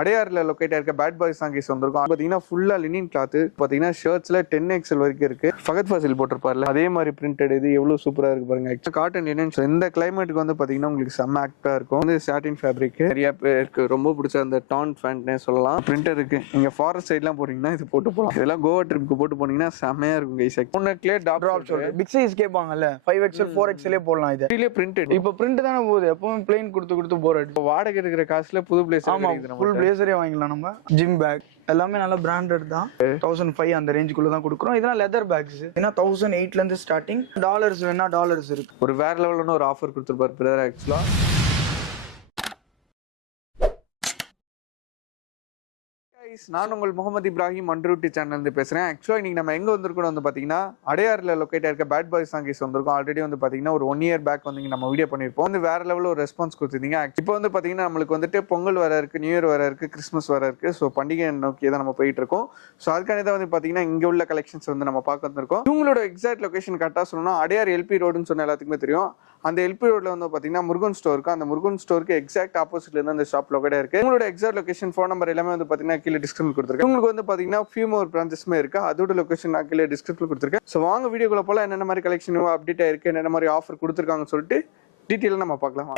அடையாறுல locate இருக்க bad boys சாங்கீஸ் வந்திருக்கும். பாத்தீங்கன்னா ஃபுல்லா லினின் கிளாத், பாத்தீங்கன்னா ஷர்ட்ஸ்ல 10XL வரைக்கும் இருக்கு. ஃபகத் ஃபாசில் போட்டிருப்பார்ல அதே மாதிரி பிரிண்டட். இது எவ்வளவு சூப்பரா இருக்கு பாருங்க. Cotton linen. இந்த கிளைமேட்டுக்கு வந்து பாத்தீங்கன்னா உங்களுக்கு செம்ம ஆக்டா இருக்கும். வந்து சாட்டின் ஃபேப்ரிக் நிறைய பேருக்கு ரொம்ப பிடிச்ச அந்த டான் ஃபேண்ட்னே சொல்லலாம். பிரிண்டர் இருக்கு. நீங்க ஃபாரஸ்ட் சைட்லாம் போறீங்கன்னா இது போட்டு போகலாம். இதெல்லாம் கோவா ட்ரிப்க்கு போட்டு போனீங்கன்னா செம்மையா இருக்கும் கைஸ். முன்னக்லே டாப் ஷோல்டர் பிக் சைஸ் கேட்பாங்கல்ல 5XL 4XL போடலாம். இது இதுலயே பிரிண்டட். இப்போ பிரிண்ட் தானே போகுது. எப்பவும் பிளைன் கொடுத்து போர் அடிச்சு. வாடகை இருக்கிற காசுல புது பிளேஸ். ஆமா, ஃபுல் பிளேசரே வாங்கிக்கலாம் நம்ம. ஜிம் பேக் எல்லாமே நல்லா பிராண்டட் தான். 1500 அந்த ரேஞ்சுக்குள்ள தான் கொடுக்குறோம். இதெல்லாம் லெதர் பேக்ஸ். ஏன்னா 1008ல இருந்து ஸ்டார்டிங். டாலர்ஸ் வேணா டாலர்ஸ் இருக்கு. ஒரு வேற லெவல்ல ஒரு ஆஃபர் கொடுத்துருப்பாரு பிரதர் ஆக்சுவலா. நான் உங்கள் முகமது இப்ராஹிம் அன்ரூட்டி சேனல் இருந்து பேசுறேன். ஆக்சுவலா இன்னைக்கு நம்ம எங்க வந்திருக்கோம் வந்து பாத்தீங்கன்னா அடையாறுல லொக்கேட் இருக்க பேட் பாய்ஸ் சாங்கீஸ் வந்திருக்கும். ஆல்ரெடி வந்து பாத்தீங்கன்னா ஒரு 1 இயர் பேக் வந்து நம்ம வீடியோ பண்ணிருப்போம். வந்து வேற லெவலில் ஒரு ரெஸ்பான்ஸ் கொடுத்துருந்தீங்க. இப்போ வந்து பாத்தீங்கன்னா நம்மளுக்கு வந்துட்டு பொங்கல் வர இருக்கு, நியூ இயர் வர இருக்கு, கிறிஸ்மஸ் வர இருக்கு. ஸோ பண்டிகை நோக்கி தான் நம்ம போயிட்டு இருக்கோம். ஸோ அதுக்கான தான் வந்து பாத்தீங்கன்னா இங்க உள்ள கலெக்ஷன்ஸ் வந்து நம்ம பார்க்க வந்திருக்கோம். இவங்களோட எக்ஸாக்ட் லொகேஷன் கரெக்டா சொல்லணும், அடையார் எல்பி ரோடுன்னு சொன்ன எல்லாத்துக்குமே தெரியும். அந்த எல்பி ரோட்ல வந்து பாத்தீங்கன்னா முருகன் ஸ்டோர் இருக்கு. அந்த முருகன் ஸ்டோருக்கு எக்ஸாக்ட் ஆப்போசிட்ல இருந்து அந்த ஷாப் லொகேட் இருக்கு. உங்களோட எக்ஸாக்ட் லொகேஷன், ஃபோன் நம்பர் எல்லாமே வந்து பாத்தீங்கன்னா கீழே டிஸ்கிரிப்ஷன் கொடுத்துருக்கேன். உங்களுக்கு வந்து பாத்தீங்கன்னா ஃபியூ மோர் பிரான்ச்சஸ்மே இருக்கு. அதோட லொகேஷன் நான் கீழே டிஸ்கிரிப்ஷன் கொடுத்துருக்கேன். ஸோ வாங்க வீடியோக்குள்ள போல என்னென்ன மாதிரி கலெக்ஷன் அப்டேட் ஆயிருக்கு, என்னென்ன மாதிரி ஆஃபர் கொடுத்துருக்காங்கன்னு சொல்லிட்டு டீட்டெயிலாக நம்ம பார்க்கலாம்.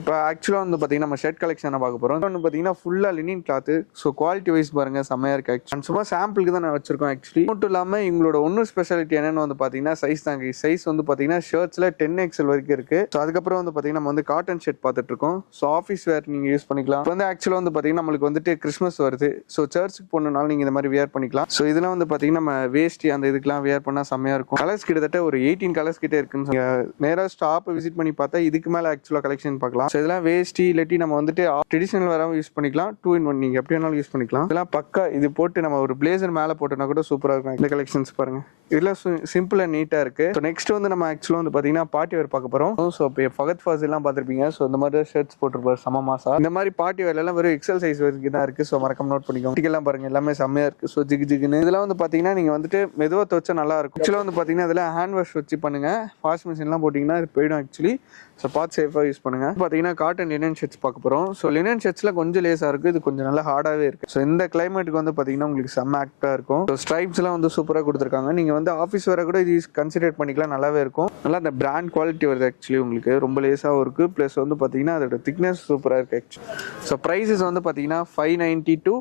இப்போ ஆக்சுவலாக வந்து பார்த்தீங்கன்னா நம்ம ஷர்ட் கலெக்ஷனை பார்க்க போகிறோம். வந்து பார்த்தீங்கன்னா ஃபுல்லாக linen cloth. So quality wise பாருங்க செம்மையாக இருக்கு. ஆக்சுவலி சும்மா சாம்பிளுக்கு தான் நான் வச்சிருக்கோம். ஆக்சுவலி மட்டும் இல்லாமல் இவங்களோட ஒன்றும் ஸ்பெஷாலிட்டி என்னன்னு வந்து பார்த்தீங்கன்னா சைஸ் தாங்க. சைஸ் வந்து பார்த்தீங்கன்னா ஷர்ட்ஸில் 10XL வரைக்கும் இருக்கு. ஸோ அதுக்கப்புறம் வந்து பார்த்தீங்கன்னா நம்ம வந்து காட்டன் ஷர்ட் பார்த்துட்டு இருக்கோம். ஸோ ஆஃபீஸ் வேர் நீங்கள் யூஸ் பண்ணிக்கலாம். இப்போ வந்து ஆக்சுவலாக வந்து பார்த்தீங்கன்னா நம்மளுக்கு வந்துட்டு கிறிஸ்மஸ் வருது. ஸோ சர்ச்சுக்கு போகணுனாலும் நீங்கள் இந்த மாதிரி வியர் பண்ணிக்கலாம். ஸோ இதெல்லாம் வந்து பார்த்தீங்கன்னா நம்ம வேஸ்டி அந்த இதுக்கெல்லாம் வியர் பண்ணால் செம்மையாக இருக்கும். கலர்ஸ் கிட்டத்தட்ட ஒரு 18 கலர்ஸ் கிட்டே இருக்குன்னு நேராக ஸ்டாப் விசிட் பண்ணி பார்த்தா இதுக்கு மேலே ஆக்சுவலாக கலெக்ஷன் பார்க்கலாம். ஸோ இதெல்லாம் வேஸ்டி இல்லாட்டி நம்ம வந்துட்டு ட்ரெடிஷனல் வேற யூஸ் பண்ணிக்கலாம். 2 in 1 நீங்க எப்படி வேணாலும் யூஸ் பண்ணிக்கலாம். இதெல்லாம் பக்கா இது போட்டு நம்ம ஒரு பிளேசர் மேல போட்டோம்னா கூட சூப்பரா இருக்கும். இந்த கலெக்ஷன்ஸ் பாருங்க, இதெல்லாம் சிம்பிள் அண்ட் நீட்டா இருக்கு. ஸோ நெக்ஸ்ட் வந்து நம்ம ஆக்சுவலா வந்து பாத்தீங்கன்னா பார்ட்டி வேர் பார்க்க போறோம். ஸோ இப்போ ஃபகத் ஃபாசில் எல்லாம் பார்த்திருப்பீங்க. ஸோ இந்த மாதிரி ஷர்ட்ஸ் போட்டுருப்பாரு சம மாசா. இந்த மாதிரி பார்ட்டி வேர் எல்லாம் வெறும் எக்ஸல் சைஸ் வரைக்கும் தான் இருக்கு. ஸோ மறக்காம நோட் பண்ணிக்கோங்க. எல்லாம் பாருங்க எல்லாமே செம்மையா இருக்கு. ஸோ ஜிகு ஜிகுன்னு இதெல்லாம் வந்து பாத்தீங்கன்னா நீங்க வந்துட்டு மெதுவா துவச்சா நல்லா இருக்கும். ஆக்சுவலா வந்து பாத்தீங்கன்னா இதெல்லாம் ஹேண்ட் வாஷ் வச்சு பண்ணுங்க. வாஷ் மிஷின்லாம் போட்டீங்கன்னா இது போயிடும் ஆக்சுவலி. ஸோ பார்த்து சேஃபாக யூஸ் பண்ணுங்க. பார்த்தீங்கன்னா காட்டன் லினன் ஷர்ட்ஸ் பார்க்க போகிறோம். ஸோ லினன் ஷர்ட்ஸில் கொஞ்சம் லேஸாக இருக்குது, இது கொஞ்சம் நல்லா ஹார்டாகவே இருக்குது. ஸோ இந்த கிளைமேட்டுக்கு வந்து பார்த்தீங்கன்னா உங்களுக்கு செம்ம ஆக்டாக இருக்கும். ஸோ ஸ்ட்ரைப்ஸ்லாம் வந்து சூப்பராக கொடுத்துருக்காங்க. நீங்கள் வந்து ஆஃபீஸ் வர கூட இது கன்சிடர் பண்ணிக்கலாம், நல்லாவே இருக்கும். நல்லா அந்த பிராண்ட் குவாலிட்டி வருது ஆக்சுவலி. உங்களுக்கு ரொம்ப லேஸாகவும் இருக்குது. ப்ளஸ் வந்து பார்த்தீங்கன்னா அதோட திக்னஸ் சூப்பராக இருக்குது ஆக்சுவலி. ஸோ ப்ரைஸஸ் வந்து பார்த்தீங்கன்னா 590 to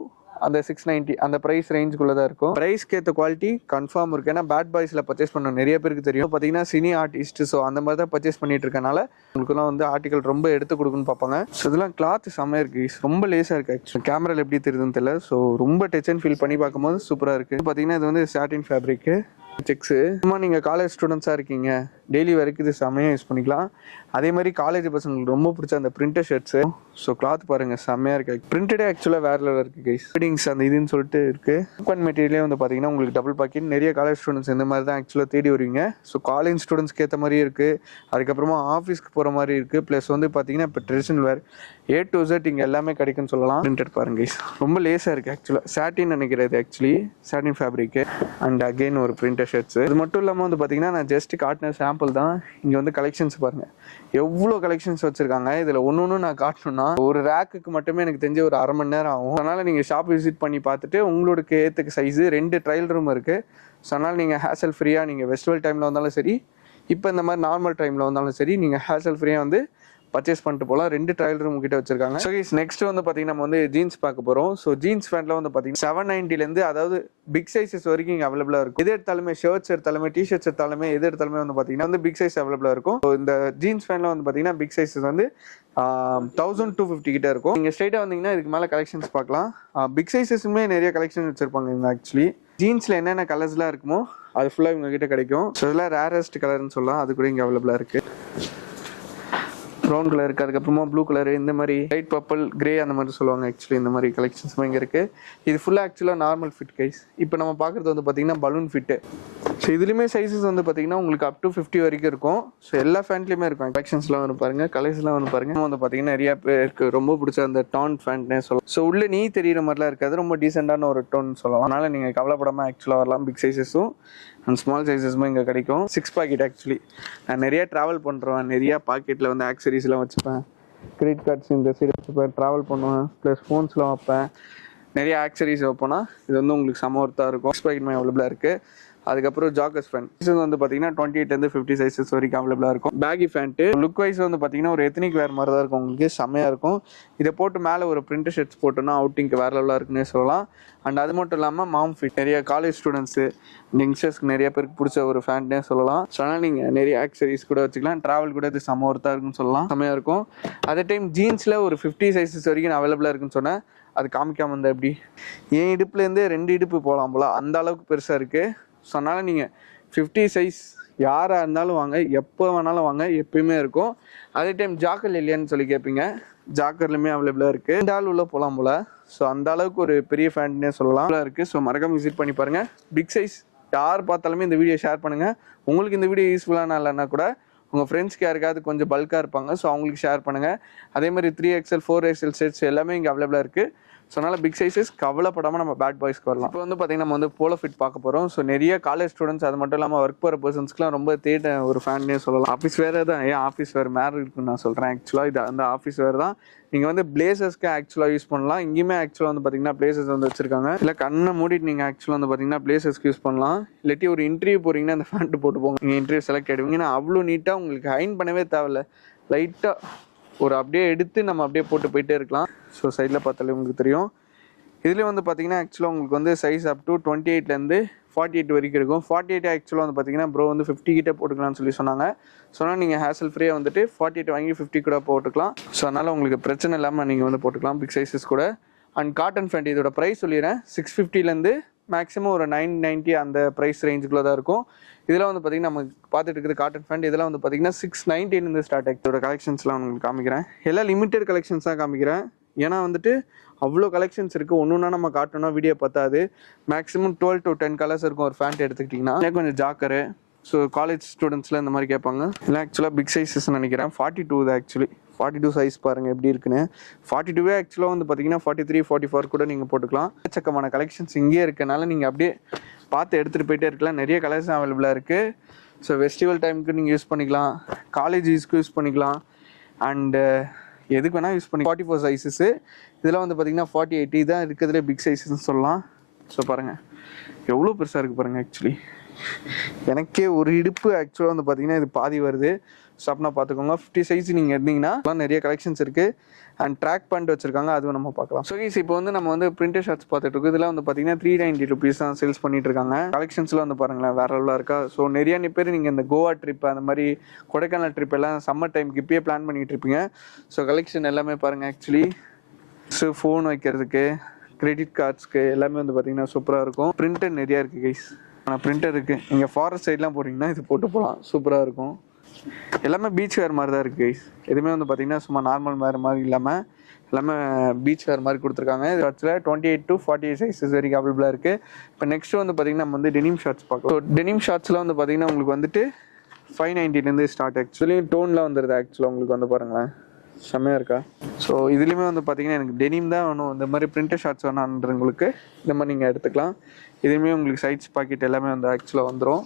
அந்த 690 அந்த பிரைஸ் ரேஞ்சுக்குள்ள தான் இருக்கும். பிரைஸ்க்கு ஏற்ற குவாலிட்டி கன்ஃபார்ம் இருக்கு. ஏன்னா பேட் பாய்ஸ்ல பர்ச்சேஸ் பண்ண நிறைய பேருக்கு தெரியும். பார்த்தீங்கன்னா சினி ஆர்டிஸ்ட் ஸோ அந்த மாதிரி தான் பர்ச்சேஸ் பண்ணிட்டு இருக்கனால உங்களுக்குலாம் வந்து ஆர்டிகல் ரொம்ப எடுத்து கொடுக்குன்னு பார்ப்பாங்க. ஸோ இதெல்லாம் கிளாத் செம்மையா இருக்கு, ரொம்ப லேஸா இருக்கு. ஆக்சுவலி கேமரால எப்படி தெரியுதுன்னு தெரியல. ஸோ ரொம்ப டச் அண்ட் ஃபீல் பண்ணி பார்க்கும்போது சூப்பரா இருக்கு. பார்த்தீங்கன்னா இது வந்து சாட்டின் ஃபேப்ரிக் செக்ஸ். சும்மா நீங்கள் காலேஜ் ஸ்டூடெண்ட்ஸாக இருக்கீங்க, டெய்லி வரைக்கும் இது செம்மையாக யூஸ் பண்ணிக்கலாம். அதே மாதிரி காலேஜ் பசங்களுக்கு ரொம்ப பிடிச்ச அந்த பிரிண்டர் ஷர்ட்ஸு. ஸோ கிளாத் பாருங்க செம்மையாக இருக்கு. பிரிண்டடே ஆக்சுவலாக வேற லெவலில் இருக்கு கைஸ். ஃபிட்டிங்ஸ் அந்த இதுன்னு சொல்லிட்டு இருக்கு. ஓப்பன் மெட்டீரியலே வந்து பார்த்தீங்கன்னா உங்களுக்கு டபுள் பாக்கெட். நிறைய காலேஜ் ஸ்டூடெண்ட்ஸ் இந்த மாதிரி தான் ஆக்சுவலாக தேடி வருவீங்க. ஸோ காலேஜ் ஸ்டூடெண்ட்ஸ்க்கு ஏற்ற மாதிரி இருக்கு. அதுக்கப்புறமா ஆஃபீஸ்க்கு போகிற மாதிரி இருக்கு. ப்ளஸ் வந்து பார்த்தீங்கன்னா இப்போ traditional wear A to Z இங்கே எல்லாமே கிடைக்குன்னு சொல்லலாம். பிரிண்டட் பாருங்க கைஸ், ரொம்ப லேஸாக இருக்குது ஆக்சுவலாக. சாட்டின் நினைக்கிறது actually satin fabric. And again ஒரு பிரிண்டர் ஷர்ட்ஸ். இது மட்டும் இல்லாமல் வந்து பார்த்தீங்கன்னா நான் ஜஸ்ட் காட்டின சாம்பிள் தான். இங்கே வந்து கலெக்ஷன்ஸ் பாருங்க, எவ்வளோ கலெக்ஷன்ஸ் வச்சிருக்காங்க. இதில் ஒன்று நான் காட்டணும்னா ஒரு ரேக்குக்கு மட்டுமே எனக்கு தெரிஞ்ச ஒரு அரை மணி நேரம் ஆகும். அதனால் நீங்கள் ஷாப் விசிட் பண்ணி பார்த்துட்டு உங்களுக்கு ஏற்றுக்கு சைஸு 2 ட்ரையல் ரூம் இருக்குது. ஸோ அதனால் நீங்கள் ஹேசல் ஃப்ரீயாக நீங்கள் ஃபெஸ்டிவல் டைமில் வந்தாலும் சரி, இப்போ இந்த மாதிரி நார்மல் டைமில் வந்தாலும் சரி, நீங்கள் ஹேசல் ஃப்ரீயாக வந்து பர்ச்சேஸ் பண்ணிட்டு போகலாம். 2 ட்ரையல் ரூம் கிட்ட வச்சிருக்காங்க. ஸோ நெக்ஸ்ட் வந்து பார்த்தீங்கன்னா நம்ம வந்து ஜீன்ஸ் பார்க்க போகிறோம். ஸோ ஜீன்ஸ் பேண்ட்ல வந்து பார்த்தீங்கன்னா 790 அதாவது பிக் சைஸஸ் வரைக்கும் இங்கே அவைலபிளாக இருக்கும். எது எடுத்தாலுமே ஷர்ட்ஸ் எடுத்தாலுமே டிஷர்ட்ஸ் எடுத்தாலுமே எது எடுத்தாலுமே வந்து பார்த்தீங்கன்னா வந்து பிக் சைஸ் அவைலபிளாக இருக்கும். ஸோ இந்த ஜீன்ஸ் பேண்ட்ல வந்து பார்த்தீங்கன்னா பிக் சைஸஸ் வந்து 1250 கிட்ட இருக்கும். நீங்கள் ஸ்ட்ரைட்டாக வந்தீங்கன்னா இதுக்கு மேலே கலெக்ஷன்ஸ் பார்க்கலாம். பிக் சைஸஸுமே நிறைய கலெக்ஷன் வச்சிருப்பாங்க இவங்க. ஆக்சுவலி ஜீன்ஸில் என்னென்ன கலர்ஸ்லாம் இருக்குமோ அது ஃபுல்லாக இவங்க கிட்ட கிடைக்கும். ஸோ இதெல்லாம் ரேரஸ்ட் கலர்னு சொல்லலாம், அது கூட இங்கே அவைலபிளாக இருக்குது. ப்ரௌன் கலர் இருக்குது, அதுக்கப்புறமா ப்ளூ கலர், இந்த மாதிரி லைட் பர்பிள் கிரே அந்த மாதிரி சொல்லுவாங்க. ஆக்சுவலி இந்த மாதிரி கலெக்ஷன்ஸும் இங்கே இருக்குது. இது ஃபுல்லாக ஆக்சுவலாக நார்மல் ஃபிட் கைஸ். இப்போ நம்ம பார்க்குறது வந்து பார்த்தீங்கன்னா பலூன் ஃபிட்டு. ஸோ இதுலேயுமே சைஸஸ் வந்து பார்த்தீங்கன்னா உங்களுக்கு அப் டு 50 வரைக்கும் இருக்கும். ஸோ எல்லா ஃபேண்ட்லேயுமே இருக்கும். கலெக்ஷன்ஸ்லாம் வந்து பாருங்கள், கலர்ஸ்லாம் வந்து பாருங்கள். வந்து பார்த்தீங்கன்னா நிறையா பேருக்கு ரொம்ப பிடிச்ச அந்த டான் ஃபேண்ட்னே சொல்லலாம். ஸோ உள்ள நீ தெரியிற மாதிரிலாம் இருக்காது, ரொம்ப டீசெண்டான ஒரு டோன் சொல்லலாம். அதனால் நீங்கள் கவலைப்படாமல் ஆக்சுவலாக வரலாம். பிக் சைஸஸும் அண்ட் ஸ்மால் சைஸஸுமே இங்கே கிடைக்கும். 6 பாக்கெட் ஆக்சுவலி நான் நிறையா ட்ராவல் பண்ணுறேன், நிறையா பாக்கெட்டில் வந்து ஆக்சரிஸ்லாம் வச்சுப்பேன், கிரெடிட் கார்ட்ஸ் இந்த சைடு வச்சுப்பேன், ட்ராவல் பண்ணுவேன், ப்ளஸ் ஃபோன்ஸ்லாம் வைப்பேன், நிறைய ஆக்சரிஸ் வைப்போன்னா இது வந்து உங்களுக்கு செம ஒர்த்தாக இருக்கும். 6 பாக்கெட் அவைலபிளாக இருக்குது. அதுக்கப்புறம் ஜாக்கர்ஸ் ஃபேண்ட் சைஸஸ் வந்து பார்த்தீங்கன்னா 28 50 சைஸஸ் வரைக்கும் அவைலபிளாக இருக்கும். பேகி ஃபேண்ட்டு லுக் வைஸ் வந்து பார்த்தீங்கன்னா ஒரு எத்தனிக் வேர் மாதிரி தான் இருக்கும், உங்களுக்கு செம்மையாக இருக்கும். இதை போட்டு மேலே ஒரு பிரிண்ட் ஷர்ட்ஸ் போட்டோன்னா அவுட்டிங்க்கு வேறு லெவலாக இருக்குன்னே சொல்லலாம். அண்ட் அது மட்டும் இல்லாமல் மாம் ஃபிட் நிறைய காலேஜ் ஸ்டூடெண்ட்ஸு யங்ஸ்டர்ஸ்க்கு நிறைய பேருக்கு பிடிச்ச ஒரு ஃபேண்ட்னே சொல்லலாம். ஸோ அதனால் நீங்கள் நிறைய ஆக்சரிஸ் கூட வச்சுக்கலாம், ட்ராவல் கூட இது செம்ம ஒர்த்தாக இருக்குன்னு சொல்லலாம், செம்மையாக இருக்கும். அதே டைம் ஜீன்ஸில் ஒரு 50 சைஸஸ் வரைக்கும் அவைலபிளாக இருக்குன்னு சொன்னேன். அது காமிக்காமல் இருந்தால் எப்படி, என் இடுப்புலேருந்து 2 இடுப்பு போகலாம் போல, அந்த அளவுக்கு பெருசாக இருக்குது. ஸோ அதனால் நீங்கள் 50 சைஸ் யாராக இருந்தாலும் வாங்க, எப்போ வேணாலும் வாங்க, எப்பயுமே இருக்கும். அதே டைம் ஜாக்கர் இல்லையான்னு சொல்லி கேட்பீங்க, ஜாக்கர்லையுமே அவைலபிளாக இருக்குது. 2 ஆள் உள்ளே போகலாம் போல். ஸோ அந்த அளவுக்கு ஒரு பெரிய ஃபேண்ட்னே சொல்லலாம் இருக்குது. ஸோ மறக்காம விசிட் பண்ணி பாருங்கள். பிக் சைஸ் யார் பார்த்தாலுமே இந்த வீடியோ ஷேர் பண்ணுங்கள். உங்களுக்கு இந்த வீடியோ யூஸ்ஃபுல்லான இல்லைன்னா கூட உங்கள் ஃப்ரெண்ட்ஸ்க்கு யாருக்காவது கொஞ்சம் பல்காக இருப்பாங்க, ஸோ அவங்களுக்கு ஷேர் பண்ணுங்கள். அதே மாதிரி 3XL 4XL செட்ஸ் எல்லாமே இங்கே அவைலபிளாக இருக்குது. ஸோ அதனால் பிக் சைஸஸ் கவலைப்படாமல் நம்ம பேட் பாய்ஸ்க்கு வரலாம். இப்போ வந்து பார்த்தீங்கன்னா நம்ம வந்து போலோ ஃபிட் பார்க்க போகிறோம். ஸோ நிறைய காலேஜ் ஸ்டூடெண்ட்ஸ் அது மட்டும் இல்லாமல் ஒர்க் போகிற பர்சன்ஸ்க்குலாம் ரொம்ப தேட ஒரு ஃபேன்னே சொல்லலாம். ஆஃபீஸ் வேறு தான், ஏன் ஆஃபீஸ் வேறு மேலே இருக்குன்னு நான் சொல்கிறேன். ஆக்சுவலாக இது அந்த ஆஃபீஸ் வேறு தான். நீங்கள் வந்து பிளேசர்ஸ்க்கு ஆக்சுவலாக யூஸ் பண்ணலாம். இங்கேயுமே ஆக்சுவலாக வந்து பார்த்தீங்கன்னா பிளேசர்ஸ் வந்து வச்சிருக்காங்க. இல்லை கண்ணை மூடிட்டு நீங்கள் ஆக்சுவலாக வந்து பார்த்தீங்கன்னா பிளேசர்ஸ்க்கு யூஸ் பண்ணலாம். இல்லாட்டி ஒரு இன்டர்வியூ போகிறீங்கன்னா அந்த ஃபேண்ட்டு போட்டு போங்க, நீங்கள் இன்டர்வியூ செலக்ட் ஆகிடுவீங்கன்னா அவ்வளோ நீட்டாக உங்களுக்கு ஹைன் பண்ணவே தேவையில்ல, லைட்டாக ஒரு அப்படியே எடுத்து நம்ம அப்படியே போட்டு போயிட்டே இருக்கலாம். ஸோ சைடில் பார்த்தாலே உங்களுக்கு தெரியும். இதுலேயே வந்து பார்த்தீங்கன்னா ஆக்சுவலாக உங்களுக்கு வந்து சைஸ் அப் டு 28லேருந்து 48 வரைக்கும் இருக்கும். 48 ஆக்சுவலாக வந்து பார்த்தீங்கன்னா ப்ரோ வந்து 50 கிட்டே போட்டுக்கலாம்னு சொல்லி சொன்னாங்க. சொன்னால் நீங்கள் ஹேசல் ஃப்ரீயாக வந்துட்டு 48 வாங்கி 50 கூட போட்டுக்கலாம். ஸோ அதனால் உங்களுக்கு பிரச்சனை இல்லாமல் நீங்கள் வந்து போட்டுக்கலாம் பிக் சைஸஸ் கூட. அண்ட் காட்டன் ஃபேண்ட் இதோட ப்ரைஸ் சொல்லிடுறேன், 650லேருந்து மேக்ஸிமம் ஒரு 990 அந்த ப்ரைஸ் ரேஞ்சுக்குள்ளே தான் இருக்கும். இதெல்லாம் வந்து பார்த்தீங்கன்னா நம்ம பார்த்துட்டு இருக்குது காட்டன் ஃபேண்ட். இதெல்லாம் வந்து பார்த்தீங்கன்னா 690 ஸ்டார்ட் ஆகி இதோட கலெக்ஷன்ஸ்லாம் உங்களுக்கு காமிக்கிறேன். எல்லாம் லிமிட்டட் கலெக்ஷன்ஸ் தான் காமிக்கிறேன். ஏன்னா வந்துட்டு அவ்வளோ கலெக்ஷன்ஸ் இருக்குது, ஒன்றுனா நம்ம காட்டணும் வீடியோ பார்த்தாது. மேக்ஸிமம் 12 to 10 கலர்ஸ் இருக்கும் ஒரு ஃபேண்ட் எடுத்துக்கிட்டிங்கன்னா. கொஞ்சம் ஜாக்கரு, ஸோ காலேஜ் ஸ்டூடெண்ட்ஸில் இந்த மாதிரி கேட்பாங்க. இல்லை ஆக்சுவலாக பிக் சைஸஸ் நினைக்கிறேன் 42 இது ஆக்சுவலி 42 சைஸ் பாருங்கள் எப்படி இருக்குன்னு. 42 ஆக்சுவலாக வந்து பார்த்தீங்கன்னா 43 44 கூட நீங்கள் போட்டுக்கலாம். எக்கச்சக்கமான கலெக்ஷன்ஸ் இங்கேயே இருக்கனால நீங்கள் அப்படியே பார்த்து எடுத்துகிட்டு போயிட்டே இருக்கலாம். நிறைய கலர்ஸ் அவைலபிளாக இருக்குது. ஸோ ஃபெஸ்டிவல் டைமுக்கு நீங்கள் யூஸ் பண்ணிக்கலாம், காலேஜ் யூஸ்க்கு யூஸ் பண்ணிக்கலாம், அண்டு எதுக்கு வேணால் யூஸ் பண்ணி. 44 சைஸஸு இதெல்லாம் வந்து பார்த்தீங்கன்னா 48 தான் இருக்கிறதுலே பிக் சைஸஸ்ன்னு சொல்லலாம். ஸோ பாருங்கள் எவ்வளோ பெருசாக இருக்குது பாருங்கள். ஆக்சுவலி எனக்கே ஒரு இடுப்பு ஆக்சுவலாக வந்து பார்த்தீங்கன்னா இது பாதி வருது. ஸோ அப்படின்னா பார்த்துக்கோங்க. 50 சைஸ் நீங்கள் எடுத்தீங்கன்னா நிறைய கலெக்ஷன்ஸ் இருக்குது. அண்ட் ட்ராக் பண்ணிட்டு வச்சிருக்காங்க, அதுவும் நம்ம பார்க்கலாம். ஸோ இப்போ வந்து நம்ம வந்து பிரிண்டட் ஷர்ட்ஸ் பார்த்துட்டு இருக்கோம். இதெல்லாம் வந்து பார்த்தீங்கன்னா 390 rupees தான் சேல்ஸ் பண்ணிட்டு இருக்காங்க. கலெக்ஷன்ஸ்லாம் வந்து பாருங்களேன் வேற லெவலாக இருக்கா. ஸோ நிறைய பேர் நீங்கள் இந்த கோவா ட்ரிப் அந்த மாதிரி கொடைக்கானல் ட்ரிப் எல்லாம் சம்மர் டைமுக்கு இப்பயே பிளான் பண்ணிட்டு இருப்பீங்க. ஸோ கலெக்ஷன் எல்லாமே பாருங்கள். ஆக்சுவலி ஸோ ஃபோன் வைக்கிறதுக்கு, கிரெடிட் கார்ட்ஸ்க்கு எல்லாமே வந்து பார்த்தீங்கன்னா சூப்பராக இருக்கும். பிரிண்டர் நிறையா இருக்குது கைஸ். ஆனால் பிரிண்டர் இருக்குது, நீங்கள் ஃபாரஸ்ட் சைட்லாம் போகிறீங்கன்னா இது போட்டு போகலாம், சூப்பராக இருக்கும். எல்லாமே பீச் வேர் மாதிரி தான் இருக்குது கைஸ். எதுவுமே வந்து பார்த்தீங்கன்னா சும்மா நார்மல் வேர் மாதிரி இல்லாமல் எல்லாமே பீச் வேர் மாதிரி கொடுத்துருக்காங்க. இது ஆக்சுவலாக 28 to 48 சைஸஸ் வரைக்கும் அவைலபிளாக இருக்குது. இப்போ நெக்ஸ்ட் வந்து பார்த்தீங்கன்னா நம்ம வந்து டெனிம் ஷார்ட்ஸ் பார்க்கலாம். ஸோ டெனிம் ஷார்ட்ஸில் வந்து பார்த்தீங்கன்னா உங்களுக்கு வந்துட்டு 590 ஸ்டார்ட். ஆக்சுவலி டோனில் வந்துடுது. ஆக்சுவலாக உங்களுக்கு வந்து பாருங்களேன் செம்மையாக இருக்கா. ஸோ இதுலேயுமே வந்து பார்த்தீங்கன்னா எனக்கு டெனிம் தான் வேணும், இந்த மாதிரி பிரிண்டட் ஷார்ட்ஸ் வேணான்றவங்களுக்கு இந்த மாதிரி நீங்கள் எடுத்துக்கலாம். இதுலேயுமே உங்களுக்கு சைட்ஸ் பாக்கெட் எல்லாமே வந்து ஆக்சுவலாக வந்துடும்.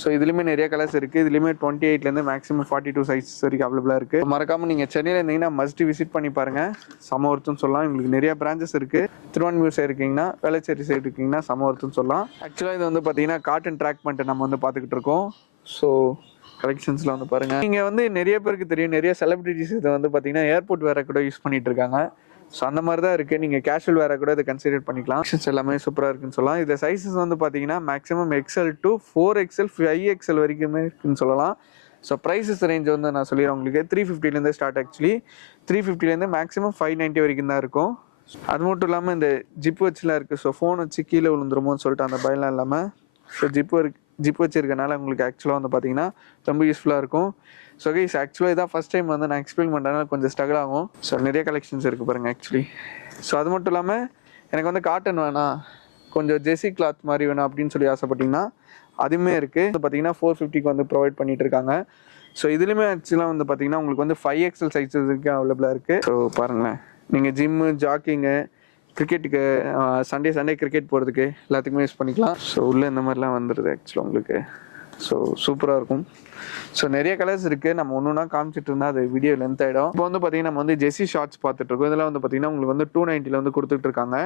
ஸோ இதுலேயுமே நிறைய கலர்ஸ் இருக்குது. இதுலேயுமே 28லேருந்து மேக்ஸிமம் 42 சைஸஸ் வரைக்கும் அவைலபிளாக இருக்குது. மறக்காமல் நீங்கள் சென்னையில் இருந்தீங்கன்னா மஸ்ட் விசிட் பண்ணி பாருங்கள், சம ஒர்த்துன்னு சொல்லலாம். உங்களுக்கு நிறைய பிரான்ச்சஸ் இருக்குது. திருவான்மியூர் சைடு இருக்கீங்கன்னா, வேளச்சேரி சைடு இருக்கீங்கன்னா சம ஒர்த்துன்னு சொல்லலாம். ஆக்சுவலாக இது வந்து பார்த்தீங்கன்னா காட்டன் ட்ராக் பண்ணிட்டு நம்ம வந்து பார்த்துக்கிட்டு இருக்கோம். ஸோ கலெக்ஷன்ஸில் வந்து பாருங்கள். நீங்கள் வந்து நிறைய பேருக்கு தெரியும், நிறைய செலிபிரிட்டிஸ் இதை வந்து பார்த்தீங்கன்னா ஏர்போர்ட் வேற கூட யூஸ் பண்ணிட்டு இருக்காங்க. ஸோ அந்த மாதிரி தான் இருக்குது. நீங்கள் கேஷுவல் வேற கூட இதை கன்சிடர் பண்ணிக்கலாம். ஆப்ஷன்ஸ் எல்லாமே சூப்பராக இருக்குன்னு சொல்லலாம். இதில் சைஸஸ் வந்து பார்த்தீங்கன்னா maximum XL to 4XL 5XL வரைக்குமே இருக்குன்னு சொல்லலாம். ஸோ ப்ரைஸஸ் ரேஞ்ச் வந்து நான் சொல்லிடுறேன் உங்களுக்கு. 350லேருந்து ஸ்டார்ட். ஆக்சுவலி 350லேருந்து மேக்ஸிமம் 590 வரைக்கும் தான் இருக்கும். அது மட்டும் இல்லாமல் இந்த ஜிப் வச்சுலாம் இருக்குது. ஸோ ஃபோன் வச்சு கீழே விழுந்துருமோன்னு சொல்லிட்டு அந்த பயம்லாம் இல்லாமல் ஸோ ஜிப் வச்சிருக்கனால உங்களுக்கு ஆக்சுவலாக வந்து பார்த்தீங்கன்னா ரொம்ப யூஸ்ஃபுல்லாக இருக்கும். ஸோ கைஸ் ஆக்சுவலாக இதான் ஃபர்ஸ்ட் டைம் வந்து நான் எக்ஸ்பிளைன் பண்ணுறதுனால கொஞ்சம் ஸ்ட்ரகிள் ஆகும். ஸோ நிறைய கலெக்ஷன்ஸ் இருக்குது பாருங்கள் ஆக்சுவலி. ஸோ அது மட்டும் இல்லாமல் எனக்கு வந்து காட்டன் வேணாம், கொஞ்சம் ஜெர்சி கிளாத் மாதிரி வேணும் அப்படின்னு சொல்லி ஆசைப்பட்டீங்கன்னா அதுவுமே இருக்குது. ஸோ பார்த்தீங்கன்னா 450க்கு வந்து ப்ரொவைட் பண்ணிட்டு இருக்காங்க. ஸோ இதுலேயுமே ஆக்சுவலாக வந்து பார்த்தீங்கன்னா உங்களுக்கு வந்து 5XL சைஸஸுக்கு அவைலபிளாக இருக்குது. ஸோ பாருங்களேன், நீங்கள் ஜிம்மு, ஜாக்கிங்கு, கிரிக்கெட்டுக்கு, சண்டே கிரிக்கெட் போகிறதுக்கு எல்லாத்துக்குமே யூஸ் பண்ணிக்கலாம். ஸோ உள்ளே இந்த மாதிரிலாம் வந்துடுது ஆக்சுவலாக உங்களுக்கு. ஸோ சூப்பராக இருக்கும். ஸோ நிறைய கலர்ஸ் இருக்குது. நம்ம ஒன்று ஒன்றா காமிச்சிட்டு இருந்தால் அது வீடியோ லென்த் ஆகிடும். இப்போ வந்து பார்த்தீங்கன்னா நம்ம வந்து ஜெர்சி ஷார்ட்ஸ் பார்த்துட்ருக்கோம். இதெல்லாம் வந்து பார்த்தீங்கன்னா உங்களுக்கு வந்து 290 வந்து கொடுத்துட்டு இருக்காங்க.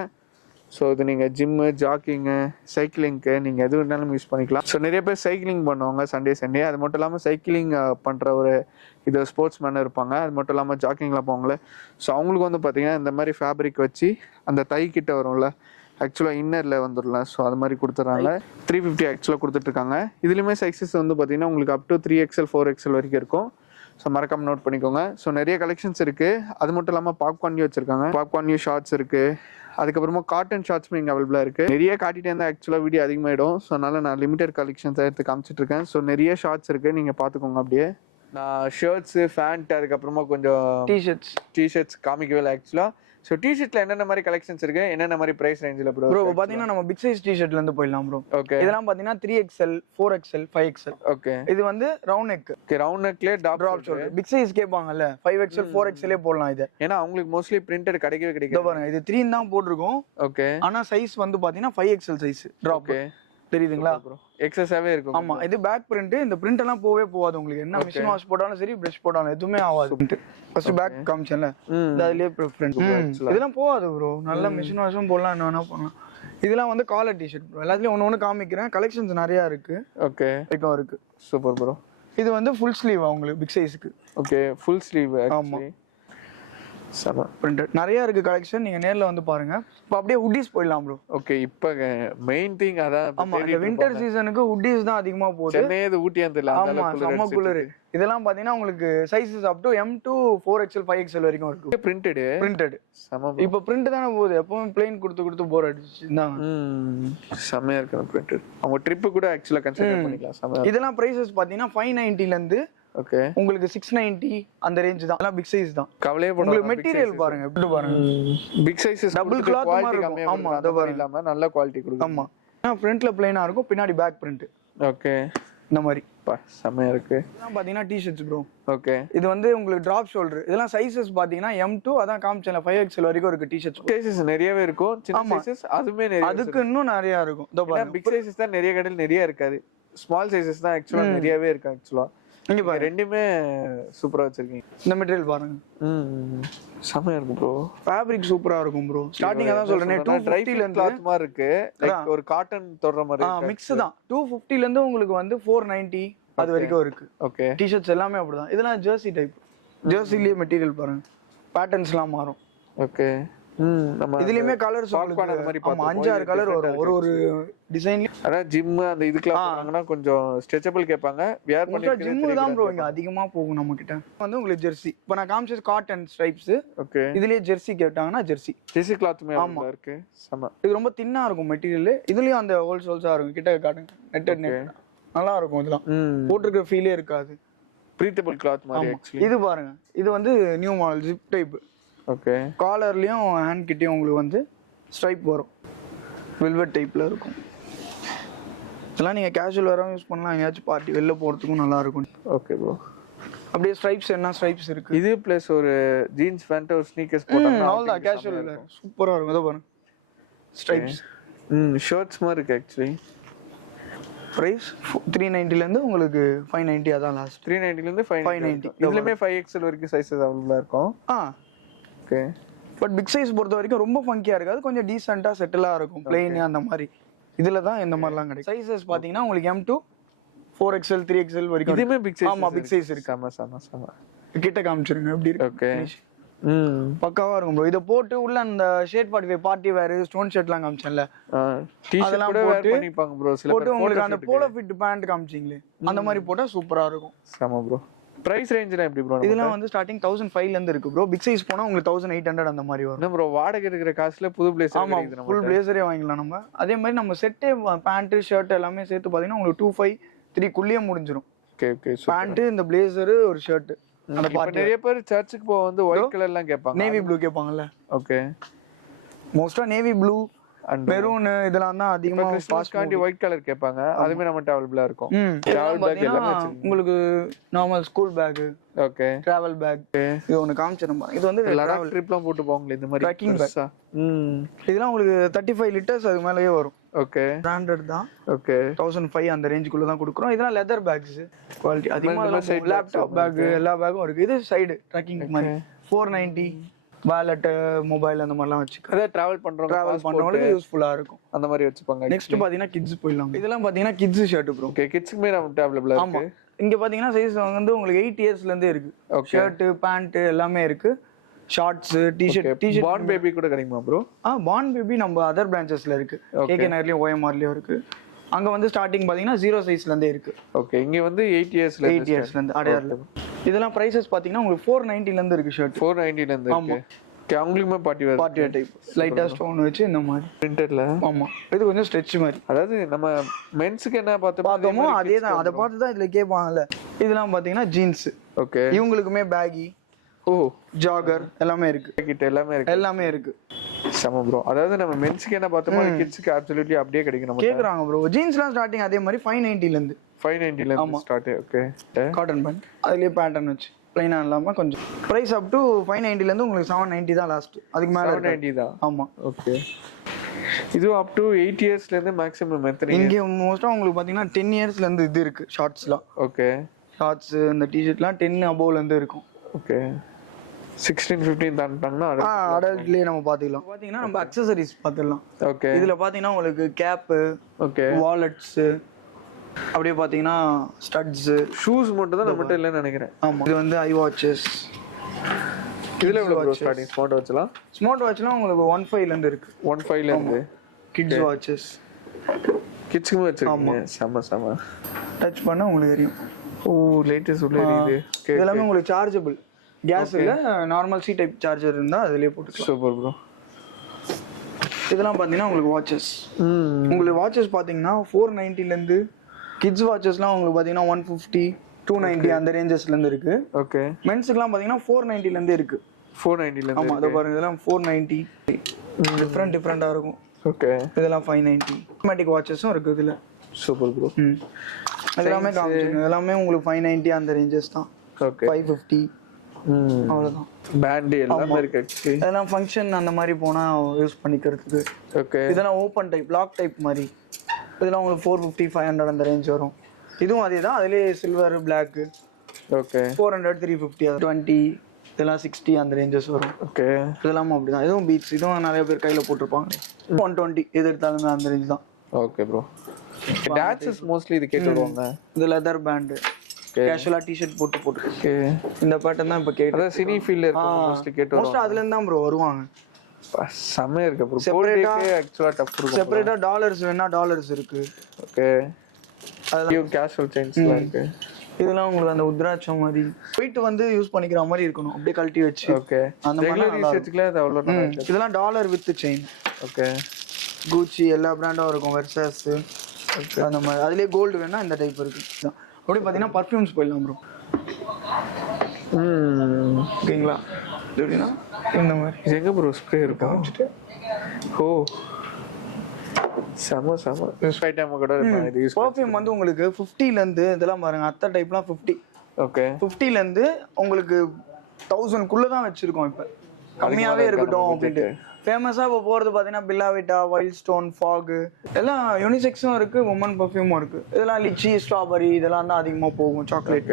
ஸோ இது நீங்கள் ஜிம்மு, ஜாக்கிங்கு, சைக்கிளிங்க்கு நீங்கள் எது வேணாலும் யூஸ் பண்ணிக்கலாம். ஸோ நிறைய பேர் சைக்கிளிங் பண்ணுவாங்க சண்டே. அது மட்டும் இல்லாமல் சைக்கிளிங் பண்ணுற ஒரு இது ஸ்போர்ட்ஸ் மேன் இருப்பாங்க. அது மட்டும் இல்லாமல் ஜாக்கிங்லாம் போவாங்களே, ஸோ அவங்களுக்கு வந்து பார்த்தீங்கன்னா இந்த மாதிரி ஃபேப்ரிக் வச்சு அந்த தை கிட்ட வரும்ல, ஆக்சுவலாக இன்னரில் வந்துடல. ஸோ அது மாதிரி கொடுத்துட்றாங்க. 350 ஆக்சுவலாக கொடுத்துட்ருக்காங்க. இதுலேயுமே சைஸஸ் வந்து பார்த்தீங்கன்னா உங்களுக்கு அப் டு 3XL 4XL வரைக்கும் இருக்கும். ஸோ மறக்காம நோட் பண்ணிக்கோங்க. ஸோ நிறைய கலெக்ஷன்ஸ் இருக்குது. அது மட்டும் இல்லாமல் பாப்கார்ன்லேயும் வச்சுருக்காங்க. பாப்கார்ன்லேயும் ஷார்ட்ஸ் இருக்குது. அதுக்கப்புறமா காட்டன் ஷார்ட்ஸுமே இங்கே அவைலபிளாக இருக்குது. நிறைய காட்டிகிட்டே இருந்தால் ஆக்சுவலாக வீடியோ அதிகமாகிடும். ஸோ அதனால் நான் லிமிடெட் கலெக்ஷன்ஸ் எடுத்து காமிச்சிட்டு இருக்கேன். ஸோ நிறைய ஷார்ட்ஸ் இருக்குது, நீங்கள் பார்த்துக்கோங்க. அப்படியே நான் ஷர்ட்ஸு, ஃபேண்ட், அதுக்கப்புறமா கொஞ்சம் டிஷர்ட்ஸ் காமிக்கவே இல்லை ஆக்சுவலாக. ஸோ டிஷர்ட்ல என்னென்ன மாதிரி கலெக்ஷன்ஸ் இருக்கு, என்னென்ன மாதிரி பிரைஸ் ரேஞ்சில் ப்ரோ? பார்த்தீங்கன்னா நம்ம பிக் சைஸ் டிஷர்ட்ல இருந்து போயிடலாம் ப்ரோ. ஓகே. இதெல்லாம் பார்த்தீங்கன்னா 3XL 4XL 5XL. ஓகே. இது வந்து ரவுண்ட் நெக். ஓகே, ரவுண்ட் நெக்லேயே ட்ராப் ஷோல்டர். பிக் சைஸ் கேட்பாங்கல்ல, 5XL 4XL போடலாம் இது. ஏன்னா அவங்களுக்கு மோஸ்ட்லி பிரிண்டட் கிடைக்கவே கிடைக்காது. பாருங்க, இது 3 தான் போட்டிருக்கோம். ஓகே. ஆனா சைஸ் வந்து பார்த்தீங்கன்னா 5XL சைஸ் ட்ராப். ஓகே, தெரியுதுங்களா? எக்ஸஸாவே இருக்கும். ஆமா, இது பேக் பிரிண்ட். இந்த பிரிண்ட் எல்லாம் போவே போகாது உங்களுக்கு. என்ன மிஷின் வாஷ் போட்டாலும் சரி, பிரஷ் போட்டாலும் எதுவுமே ஆகாது. ஃபர்ஸ்ட் பேக் காமிச்சேன்ல, அதுலயே பிரிண்ட். இதெல்லாம் போகாது ப்ரோ. நல்ல மிஷின் வாஷும் போடலாம், என்ன வேணா பண்ணலாம். இதெல்லாம் வந்து காலர் டிஷர்ட் ப்ரோ. எல்லாத்துலயும் ஒன்னு காமிக்கிறேன். கலெக்ஷன்ஸ் நிறைய இருக்கு. ஓகே, இப்போ இருக்கு. Super bro. இது வந்து ஃபுல் ஸ்லீவ் உங்களுக்கு பிக் சைஸ்க்கு. Okay, full sleeve. ஆமா, பிரிண்டட் நிறைய இருக்கு கலெக்ஷன். நீங்க நேர்ல வந்து பாருங்க. இப்போ அப்படியே ஹுட்டீஸ் போயிடலாம் ப்ரோ. ஓகே, இப்போ மெயின் திங் அதான். ஆமா, இந்த வின்டர் சீசனுக்கு ஹுட்டீஸ் தான் அதிகமா போகுது. சென்னை இது ஊட்டி அந்த இல்ல. ஆமா, செம்ம குளிர். இதெல்லாம் பாத்தீங்கன்னா உங்களுக்கு sizes up to M to 4XL 5XL வரைக்கும் இருக்கு. பிரிண்டட் செம. இப்போ பிரிண்ட் தானே போகுது. எப்பவும் பிளைன் கொடுத்து போர் அடிச்சு இந்தாங்க. செமையா இருக்கு பிரிண்டட். அவங்க ட்ரிப் கூட ஆக்சுவலா கன்சிடர் பண்ணிக்கலாம். செம. இதெல்லாம் பிரைசஸ் பாத்தீங்கன்னா 590 ல இருந்து ஓகே உங்களுக்கு 690 அந்த ரேஞ்ச் தான். எல்லாம் பிக் சைஸ் தான். கவலையே படாதீங்க. உங்களுக்கு மெட்டீரியல் பாருங்க, எப்படி பாருங்க. பிக் சைஸஸ் டபுள் கிளாத் மாதிரி இருக்கும். ஆமா, அத பாருங்க. இல்லாம நல்ல குவாலிட்டி கொடுக்கும். ஆமா, ஃப்ரண்ட்ல பிளைனா இருக்கும், பின்னாடி பேக் பிரிண்ட். ஓகே, இந்த மாதிரி செமையா இருக்கு. இதெல்லாம் பாத்தீங்கன்னா டி-ஷர்ட்ஸ் ப்ரோ. ஓகே, இது வந்து உங்களுக்கு டிராப் ஷோல்டர். இதெல்லாம் சைஸஸ் பாத்தீங்கன்னா M to அதான் காமிச்சல 5XL வரைக்கும் இருக்கு டி-ஷர்ட்ஸ். சைஸஸ் நிறையவே இருக்கும். சின்ன சைஸஸ் அதுமே நிறைய. அதுக்கு இன்னும் நிறைய இருக்கும். இதோ பாருங்க, பிக் சைஸஸ் தான் நிறைய கடையில் நிறைய இருக்காது. ஸ்மால் சைஸஸ் தான் ஆக்சுவலா நிறையவே இருக்கு ஆக்சுவலா. நீங்க பாருங்க, ரெண்டுமே சூப்பரா வச்சிருக்கீங்க. இந்த மெட்டீரியல் பாருங்க, செமையா இருக்கு ப்ரோ. ஃபேப்ரிக் சூப்பரா இருக்கும் ப்ரோ. ஸ்டார்டிங் அதான் சொல்றேன், 250 ல இருந்து கிளாத் மாதிரி இருக்கு. லைக் ஒரு காட்டன் தொடற மாதிரி இருக்கு. மிக்ஸ் தான். 250 ல இருந்து உங்களுக்கு வந்து 490 அது வரைக்கும் இருக்கு. ஓகே, டி-ஷர்ட்ஸ் எல்லாமே அப்படிதான். இதெல்லாம் ஜெர்சி டைப். ஜெர்சிலயே மெட்டீரியல் பாருங்க, பேட்டர்ன்ஸ்லாம் மாறும். ஓகே, நம்ம இதுலயுமே கலர்ஸ் அந்த மாதிரி ஆமா, 5-6 கலர் வரும் ஒரு டிசைன்ல. அத ஜிம் அந்த இதுக்குலாம் போறாங்கன்னா கொஞ்சம் ஸ்ட்ரெச்சபிள் கேட்பாங்க. வியர் பண்ணி ஜிம் தான் ப்ரோ இங்க அதிகமா போகும் நம்ம கிட்ட. வந்து உங்களுக்கு ஜெர்சி. இப்போ நான் காமிச்சது காட்டன் ஸ்ட்ரைப்ஸ். ஓகே, இதுலயே ஜெர்சி கேட்டாங்கன்னா ஜெர்சி கிளாத்மே அங்க இருக்கு. செம. இது ரொம்ப தின்னா இருக்கும் மெட்டீரியல். இதுலயும் அந்த ஹோல்ஸா இருக்கும். கிட்ட காட்டுங்க, நெட்டட் நெட் நல்லா இருக்கும். இதெல்லாம் போட்டுருக்க ஃபீலே இருக்காது. பிரீத்தபிள் கிளாத் மாதிரி एक्चुअली. இது பாருங்க, இது வந்து new model zip type. Okay, காலர்லயும் ஹேண்ட் கிட்டயும் உங்களுக்கு வந்து ஸ்ட்ரைப் வரும். வெல்வெட் டைப்ல இருக்கும். இதெல்லாம் நீங்க கேஷுவல் வேறவும் யூஸ் பண்ணலாம். எங்கயாச்சும் பார்ட்டி வெளில போறதுக்கும் நல்லா இருக்கும். Okay bro. அப்படியே ஸ்ட்ரைப்ஸ் என்ன ஸ்ட்ரைப்ஸ் இருக்கு. இது பிளஸ் ஒரு ஜீன்ஸ் பேண்ட் ஒரு ஸ்னீக்கர்ஸ் போட்டா அவ்வளவுதான், கேஷுவல் வேற சூப்பரா இருக்கும். இதோ பாருங்க, ஸ்ட்ரைப்ஸ். ஷர்ட்ஸ் மாதிரி இருக்கு ஆக்சுவலி. பிரைஸ் 390 ல இருந்து உங்களுக்கு 590 அதான் லாஸ்ட். 390 ல இருந்து 590. இதுலயே 5XL வரைக்கும் சைஸஸ் அவைலபிளா இருக்கும். ஓகே, பட் பிக் சைஸ் பொறுத்த வரைக்கும் ரொம்ப ஃபங்கியா இருக்காது. கொஞ்சம் டீசென்ட்டா செட்டிலா இருக்கும். பிளெயின் அந்த மாதிரி. இதுல தான் இந்த மாதிரிலாம் கிடைக்கும். சைஸஸ் பாத்தீங்கன்னா உங்களுக்கு M to 4XL 3XL வரைக்கும். இதுமே பிக் சைஸ். ஆமா, பிக் சைஸ் இருக்கு. ஆமா. கிட்ட காமிச்சிருங்க எப்படி இருக்கு. ஓகே, பக்காவா இருக்கும் ப்ரோ. இத போட்டு உள்ள அந்த ஷேட் 45 பார்ட்டி வேர் ஸ்டோன் ஷர்ட்லாம் காமிச்சேன்ல, டி-ஷர்ட் கூட வேர் பண்ணிப்பாங்க ப்ரோ. சில போட்டு உங்களுக்கு அந்த போலோ ஃபிட் பேண்ட் காமிச்சீங்களே, அந்த மாதிரி போட்டா சூப்பரா இருக்கும். செம ப்ரோ. பிரைஸ் ரேஞ்ச்ல எப்படி ப்ரோ? இதெல்லாம் வந்து ஸ்டார்டிங் 1005 ல இருந்து இருக்கு ப்ரோ. பிக் சைஸ் போனா உங்களுக்கு 1800 அந்த மாதிரி வரும். என்ன ப்ரோ, வாடகை இருக்கிற காசுல புது பிளேசர் கிடைக்குது நம்ம. ஃபுல் பிளேசரே வாங்கிடலாம் நம்ம. அதே மாதிரி நம்ம செட்டே பேண்ட் ஷர்ட் எல்லாமே சேர்த்து பாத்தீங்கன்னா உங்களுக்கு 253 குள்ளேயே முடிஞ்சிரும். Okay okay. பேண்ட், இந்த பிளேசர், ஒரு ஷர்ட். அந்த இப்ப பார்ட்டி நிறைய பேர் சர்ச்சுக்கு போக வந்து ஒயிட் கலர்லாம் கேட்பாங்க. நேவி ப்ளூ கேட்பாங்கல்ல. ஓகே. மோஸ்டா நேவி ப்ளூ அண்ட் மெரூன் இதெல்லாம் தான் அதிகமா ஃபாஸ்ட் காண்டி ஒயிட் கலர் கேட்பாங்க. அதுமே நம்ம அவைலபிளா இருக்கும். டிராவல் பேக் எல்லாமே வச்சிருக்கோம். உங்களுக்கு normal school bag, okay, travel back. இது ஒன்னு காமிச்சறேன். இது வந்து லடாக் ட்ரிப்லாம் போட்டு போவாங்களே இந்த மாதிரி ட்ரெக்கிங் பேக். இதெல்லாம் உங்களுக்கு 35 லிட்டர்ஸ் அது மேலயே வரும். ஓகே. பிராண்டட் தான். ஓகே. 1005 அந்த ரேஞ்சுக்குள்ள தான் கொடுக்குறோம். இதெல்லாம் லெதர் பேக்ஸ். குவாலிட்டி அதிகமா லேப்டாப் பேக் எல்லா பேக்கும் இருக்கு. இது சைடு ட்ரெக்கிங் மாதிரி 490 வாலெட், மொபைல் அந்த மாதிரிலாம் வச்சுக்க. அத டிராவல் பண்றவங்களுக்கு யூஸ்ஃபுல்லா இருக்கும். அந்த மாதிரி வச்சுப்பாங்க. நெக்ஸ்ட் பாத்தீங்கன்னா கிட்ஸ் போயிடலாம். இதெல்லாம் பாத்தீங்கன்னா கிட்ஸ் ஷர்ட் ப்ரோ. ஓகே, கிட்ஸ்க்குமே நம்ம அவைலபிளா இருக்கு. ஆமா, இங்க பாத்தீங்கன்னா சைஸ் வந்து உங்களுக்கு 8 இயர்ஸ்ல இருந்தே இருக்கு. ஷர்ட், பேண்ட் எல்லாமே இருக்கு. Shorts, T-shirt. பார்ன் பேபி கூட கிடைக்குமா ப்ரோ? பார்ன் பேபி நம்ம அதர் பிரான்ச்சஸ்ல இருக்கு. கேகே நகர்லயும் OMRலயும் இருக்கு. அங்க வந்து ஸ்டார்டிங் பாத்தீங்கன்னா 0 சைஸ்ல இருந்தே இருக்கு. ஓகே. இங்க வந்து 8 இயர்ஸ்ல இருந்து அடையார்ல. இதெல்லாம் பிரைசஸ் பாத்தீங்கன்னா உங்களுக்கு 490 ல இருந்து இருக்கு ஷர்ட். 490 ல இருந்து இருக்கு. ஓகே. அவங்களுக்குமே பார்ட்டி வேர் டைப் லைட்டா ஸ்டோன் வச்சு இந்த மாதிரி பிரிண்டட்ல. ஆமா, இது கொஞ்சம் ஸ்ட்ரெச் மாதிரி. அதாவது நம்ம மென்ஸ்க்கு என்ன பார்த்தோமோ அதே தான். அத பார்த்து தான் இதுல கேட்பாங்கல்ல. இதெல்லாம் பாத்தீங்கன்னா ஜீன்ஸ். ஓகே. இவங்களுக்குமே பேகி, ஜாகர் எல்லாமே இருக்கு. கிட்ட எல்லாமே இருக்கு. சம ப்ரோ. அதாவது நம்ம மென்ஸ்க்கு என்ன பார்த்தோமோ கிட்ஸ்க்கு அப்சல்யூட்லி அப்படியே கிடைக்கும். நம்ம கேக்குறாங்க ப்ரோ. ஜீன்ஸ்லாம் ஸ்டார்டிங் அதே மாதிரி 590 ல இருந்து 590 ல இருந்து ஸ்டார்ட். ஓகே. காட்டன் பேண்ட் அதுலயே பேட்டர்ன் வச்சு ப்ளைனா இல்லாம கொஞ்சம் பிரைஸ் அப் டு 590 ல இருந்து உங்களுக்கு 790 தான் லாஸ்ட். அதுக்கு மேல 790 தான். ஆமா. ஓகே. இது அப் டு 8 இயர்ஸ்ல இருந்து மேக்ஸिमम எத்தனை? இங்க மோஸ்டா உங்களுக்கு பாத்தீங்கன்னா 10 இயர்ஸ்ல இருந்து இது இருக்கு ஷார்ட்ஸ்லாம். ஓகே. ஷார்ட்ஸ் இந்த டி-ஷர்ட்லாம் 10 அபோவ்ல இருந்து இருக்கும். ஓகே. 16 15 தாண்டாங்கன்னா அடல்ட்லயே நம்ம பாத்துக்கலாம். பாத்தீங்கன்னா நம்ம அக்சஸரீஸ் பாத்துடலாம். ஓகே. இதுல பாத்தீங்கன்னா உங்களுக்கு கேப், ஓகே, வாலெட்ஸ், அப்படியே பாத்தீங்கன்னா ஸ்டட்ஸ், ஷூஸ் மட்டும் தான் நம்மட்ட இல்லன்னு நினைக்கிறேன். ஆமா. இது வந்து ஐ வாட்சஸ். இதுல எவ்வளவு ப்ரோ ஸ்டார்டிங் ஸ்மார்ட் வாட்ச்லாம்? ஸ்மார்ட் வாட்ச்லாம் உங்களுக்கு 15 ல இருந்து இருக்கு. 15 ல இருந்து. Kids watches. கிட்ஸ்க்கு வச்சிருக்கீங்க. செம. டச் பண்ணா உங்களுக்கு தெரியும். ஓ, லேட்டஸ்ட் உள்ள இருக்குது. இதெல்லாம் உங்களுக்கு சார்ஜபிள். கேஸ் இல்ல, நார்மல் சி டைப் சார்ஜர் இருந்தா அதுலயே போட்டுக்கலாம். Super bro. இதெல்லாம் பாத்தீங்கன்னா உங்களுக்கு வாட்சஸ். உங்களுக்கு வாட்சஸ் பாத்தீங்கன்னா 490 ல இருந்து கிட்ஸ் வாட்சஸ்லாம் உங்களுக்கு பாத்தீங்கன்னா 150 290 அந்த ரேஞ்சஸ்ல இருந்து இருக்கு. ஓகே. மென்ஸ்க்குலாம் பாத்தீங்கன்னா 490 ல இருந்து இருக்கு. 490 ல இருந்து. ஆமா, அத பாருங்க. இதெல்லாம் 490 டிஃபரண்டா இருக்கும். ஓகே. இதெல்லாம் 590. ஆட்டோமேட்டிக் வாட்சஸும் இருக்கு இதுல. Super bro. எல்லாமே காமிச்சிங்க. எல்லாமே உங்களுக்கு 590 அந்த ரேஞ்சஸ் தான். ஓகே. 550 அவ்வளவுதான். பேண்ட் எல்லாமே இருக்கு. இதெல்லாம் ஃபங்க்ஷன் அந்த மாதிரி போனா யூஸ் பண்ணிக்கிறதுக்கு. ஓகே. இதெல்லாம் ஓபன் டைப், லாக் டைப் மாதிரி. இதெல்லாம் உங்களுக்கு 450 500 அந்த ரேஞ்ச் வரும். இதுவும் அதே தான். அதுலயே சில்வர், பிளாக். ஓகே. 400 350 20 இதெல்லாம் 60 அந்த ரேஞ்சஸ் வரும். ஓகே. இதெல்லாம் அப்படிதான். இதுவும் பீட்ஸ். இதுவும் நிறைய பேர் கையில போட்டுருப்பாங்க. 120 எது எடுத்தாலுமே அந்த ரேஞ்ச் தான். Okay bro. டான்சஸ் மோஸ்ட்லி இது கேட்டு வருவாங்க. இது லெதர் பேண்ட். கேஷுவலா டி-ஷர்ட் போட்டு. ஓகே. இந்த பேட்டர்ன் தான் இப்ப கேட்டு. அத சினி ஃபீல்ட்ல இருக்கு மோஸ்ட்லி கேட்டு வருவாங்க. மோஸ்ட் அதுல இருந்து தான் ப்ரோ வருவாங்க. செமையா இருக்கு ப்ரோ. செப்பரேட்டா ஆக்சுவலா டஃப் இருக்கு. செப்பரேட்டா டாலர்ஸ் வேணா டாலர்ஸ் இருக்கு. ஓகே. அதுலயும் கேஷுவல் செயின்ஸ்லாம் இருக்கு. இதெல்லாம் உங்களுக்கு அந்த உத்ராட்சம் மாதிரி போயிட்டு வந்து யூஸ் பண்ணிக்கிற மாதிரி இருக்கணும். அப்படியே கழட்டி வச்சு. ஓகே. அந்த மாதிரி ரிசர்ச்ல அது அவ்வளவு நல்லா இருக்கு. இதெல்லாம் dollar with chain. Okay. Gucci எல்லா பிராண்டும் இருக்கும். வெர்சாஸ் அந்த மாதிரி. அதுலயே கோல்டு வேணா இந்த டைப் இருக்கு. அப்படியே பாத்தீங்கன்னா பர்ஃபியூம்ஸ் போயிடலாம் ப்ரோ. ஓகேங்களா? எப்படின்னா இந்த மாதிரி. இது எங்க ப்ரோ ஸ்ப்ரே இருக்கும்? ஓ, செம ஐட்டம் கூட இருக்கு. இது யூஸ் பர்ஃபியூம் வந்து உங்களுக்கு 50 ல இருந்து இதெல்லாம் பாருங்க. அத்த டைப்லாம் 50. ஓகே. 50 ல இருந்து உங்களுக்கு 1000 குள்ள தான் வச்சிருக்கோம். இப்ப கம்மியாவே இருக்கட்டும் அப்படின்ட்டு. ஃபேமஸா இப்போ போறது பாத்தீங்கன்னா பில்லாவிட்டா, வைல்ட் ஸ்டோன், ஃபாக் எல்லாம் யூனிசெக்ஸும் இருக்கு, உமன் பர்ஃபியூமும் இருக்கு. இதெல்லாம் லிச்சி, ஸ்ட்ராபெரி இதெல்லாம் தான் அதிகமா போகும். Chocolate,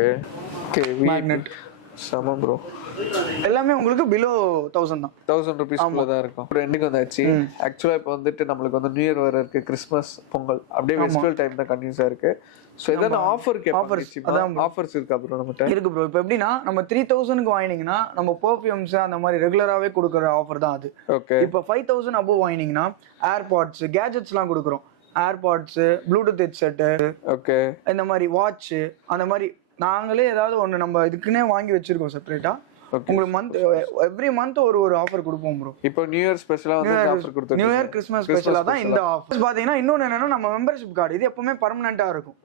magnet. செம ப்ரோ. எல்லாமே உங்களுக்கு பிலோ 1000 தான். 1000 ரூபீஸ்க்குள்ள தான் இருக்கும். ஒரு எண்டுக்கு வந்தாச்சு. ஆக்சுவலா இப்போ வந்துட்டு நம்மளுக்கு வந்து நியூ இயர் வேற இருக்கு, கிறிஸ்மஸ், பொங்கல், அப்படியே ஃபெஸ்டிவல் டைம் தான் கண்டினியூஸா இருக்கு. சோ இதான ஆஃபர் ஆஃபர்ஸ் இருக்கா ப்ரோ நம்மட்ட? இருக்கு ப்ரோ. இப்போ எப்படின்னா நம்ம 3000க்கு வாங்கினீங்கன்னா நம்ம பெர்ஃபியூம்ஸ் அந்த மாதிரி ரெகுலராவே கொடுக்குற ஆஃபர் தான் அது. ஓகே. இப்போ 5000 அபோவ் வாங்கினீங்கன்னா ஏர்பாட்ஸ், கேஜெட்ஸ்லாம் கொடுக்குறோம். ஏர்பாட்ஸ், ப்ளூடூத் ஹெட்செட், ஓகே, இந்த மாதிரி வாட்ச், அந்த மாதிரி நாங்களே ஏதாவது ஒன்று நம்ம இதுக்குன்னே வாங்கி வச்சிருக்கோம் செப்பரேட்டா. உங்களுக்கு மந்த் எவ்ரி மந்த் ஒரு ஆஃபர் கொடுப்போம் ப்ரோ. இப்போ நியூ இயர் ஸ்பெஷலா வந்து ஆஃபர் கொடுத்துருக்கோம். நியூ இயர் கிறிஸ்மஸ் ஸ்பெஷலா தான் இந்த ஆஃபர். பாத்தீங்கன்னா இன்னொன்னு என்னன்னா நம்ம மெம்பர்ஷிப் கார்டு இது எப்பவுமே பெர்மனன்ட்டா இருக்கும்.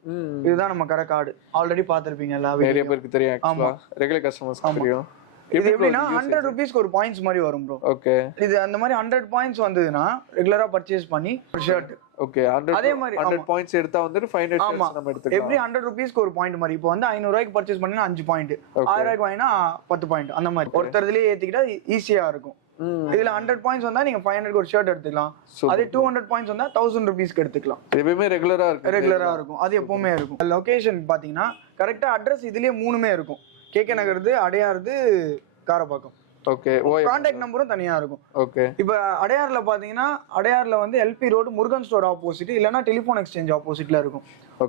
இதுதான் நம்ம கடை கார்டு. ஆல்ரெடி பாத்திருப்பீங்க எல்லா நிறைய பேருக்கு தெரியும் ஆக்சுவலா. ரெகுலர் கஸ்டமர்ஸ்க்கு தெரியும். இது எப்படின்னா 100 ரூபீஸ்க்கு ஒரு பாயிண்ட்ஸ் மாதிரி வரும் ப்ரோ. ஓகே. இது அந்த மாதிரி 100 பாயிண்ட்ஸ் வந்ததுன்னா ரெகுலரா பர்ச்சேஸ் பண்ணி ஒரு ஷர்ட். ஓகே. அதே மாதிரி 100 பாயிண்ட்ஸ் எடுத்தா வந்து 500 ஷர்ட்ஸ் நம்ம எடுத்துக்கலாம். எவ்ரி 100 ரூபீஸ்க்கு ஒரு பாயிண்ட் மாதிரி. இப்போ வந்து 500 ரூபாய்க்கு பர்ச்சேஸ் பண்ணா 5 பாயிண்ட், 1000 ரூபாய்க்கு வாங்கினா 10 பாயிண்ட். அந்த மாதிரி ஒருத்தர் இதுலயே ஏத்திக்கிட்டா ஈஸியா இருக்கும். இதுல 100 பாயிண்ட்ஸ் வந்தா நீங்க 500க்கு ஒரு ஷர்ட் எடுத்துக்கலாம். அதே 200 பாயிண்ட்ஸ் வந்தா 1000 ரூபீஸ்க்கு எடுத்துக்கலாம். எப்பவுமே ரெகுலரா இருக்கும். அது எப்பவுமே இருக்கும். லொகேஷன் பாத்தீங்கன்னா கரெக்டா அட்ரஸ் இதுலயே 3மே இருக்கும். கேகே நகர்து, அடையாறுது, காரப்பாக்கம். ஓகே. கான்டாக்ட் நம்பரும் தனியா இருக்கும். ஓகே. இப்போ அடையாறுல பாத்தீங்கன்னா அடையாறுல வந்து LB road Murugan store opposite, இல்லனா டெலிபோன் எக்ஸ்சேஞ்ச் ஆப்போசிட்ல இருக்கும்.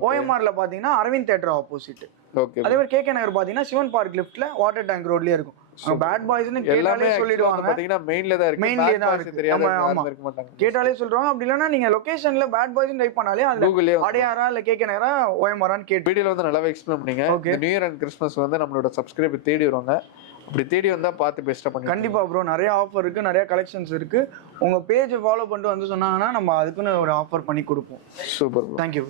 ஓஎம்ஆர்ல பாத்தீங்கன்னா அரவிந்த் தியேட்டர் ஆப்போசிட். ஓகே. அதே மாதிரி கேகே நகர் பாத்தீங்கன்னா சிவன் பார்க் லெஃப்ட்ல வாட்டர் டேங்க் ரோட்லயே இருக்கும். பேட் பாய்ஸ்னு கேட்டாலே சொல்லிடுவாங்க. பாத்தீங்கன்னா மெயின்ல தான் இருக்கு. மெயின்லயே தான் இருக்கு. ஆமா இருக்க மாட்டாங்க. கேட்டாலே சொல்றாங்க. அப்படி இல்லனா நீங்க லொகேஷன்ல பேட் பாய்ஸ் டைப் பண்ணாலே அதுல அடையாரா இல்ல கேகே நகரா ஓஎம்ஆர்னு கேட்டு வீடியோல வந்து நல்லாவே எக்ஸ்பிளைன் பண்ணீங்க. நியூ இயர் அண்ட் கிறிஸ்மஸ் வந்து நம்மளோட சப்ஸ்கிரைபர் தேடி வருவாங்க. அப்படி தேடி வந்தா பார்த்து பெஸ்டா பண்ணி. கண்டிப்பா ப்ரோ, நிறைய ஆஃபர் இருக்கு, நிறைய கலெக்ஷன்ஸ் இருக்கு. உங்க பேஜ் ஃபாலோ பண்ணிட்டு வந்து சொன்னாங்கன்னா நம்ம அதுக்குன்னு ஒரு ஆஃபர் பண்ணி கொடுப்போம். சூப்பர். தேங்க்யூ.